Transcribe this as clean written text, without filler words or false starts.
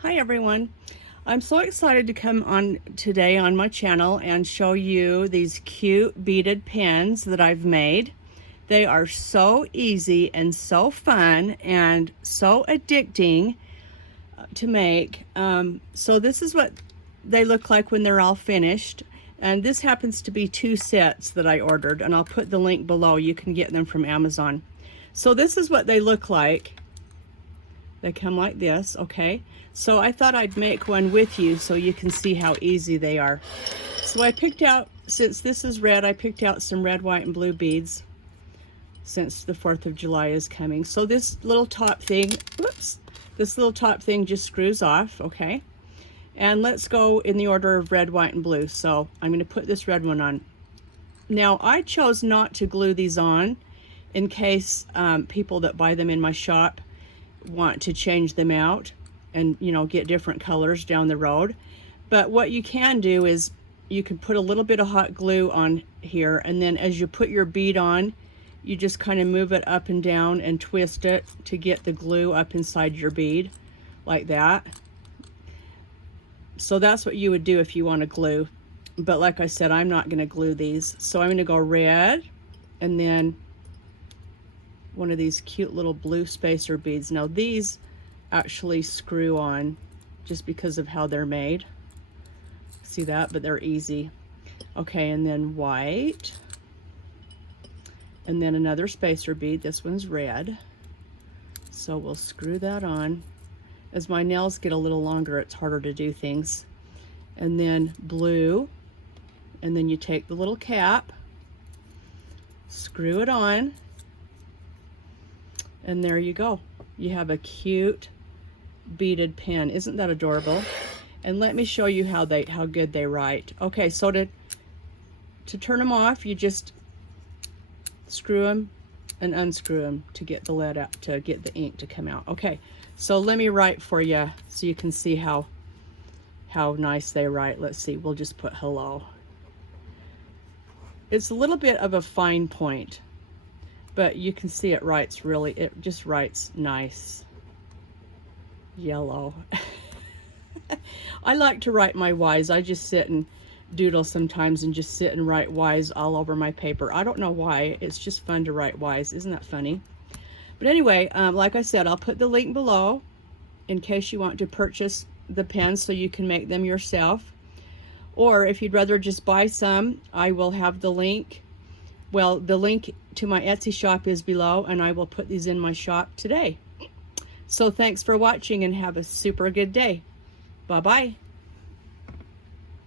Hi everyone. I'm so excited to come on today on my channel and show you these cute beaded pins that I've made. They are so easy and so fun and so addicting to make. So this is what they look like when they're all finished. And this happens to be 2 sets that I ordered, and I'll put the link below. You can get them from Amazon. So this is what they look like. They come like this, okay? So I thought I'd make one with you so you can see how easy they are. So I picked out, since this is red, I picked out some red, white, and blue beads since the 4th of July is coming. So this little top thing, whoops, this little top thing just screws off, okay? And let's go in the order of red, white, and blue. So I'm going to put this red one on. Now I chose not to glue these on in case people that buy them in my shop want to change them out and, you know, get different colors down the road. But what you can do is you can put a little bit of hot glue on here, and then as you put your bead on, you just kind of move it up and down and twist it to get the glue up inside your bead like that. So that's what you would do if you want to glue. But like I said, I'm not going to glue these. So I'm going to go red and then one of these cute little blue spacer beads. Now these actually screw on just because of how they're made. See that? But they're easy. Okay, and then white. And then another spacer bead. This one's red. So we'll screw that on. As my nails get a little longer, it's harder to do things. And then blue. And then you take the little cap, screw it on, and there you go. You have a cute beaded pin. Isn't that adorable? And let me show you how good they write. Okay, so to turn them off, you just screw them and unscrew them to get the lead out, to get the ink to come out. Okay, so let me write for you so you can see how nice they write. Let's see, we'll just put hello. It's a little bit of a fine point, but you can see it writes really, it just writes nice. Yellow. I like to write my Y's. I just sit and doodle sometimes and just sit and write Y's all over my paper. I don't know why. It's just fun to write Y's. Isn't that funny? But anyway, like I said, I'll put the link below in case you want to purchase the pens so you can make them yourself. Or if you'd rather just buy some, I will have the link. Well, the link to my Etsy shop is below, and I will put these in my shop today. So thanks for watching and have a super good day. Bye-bye.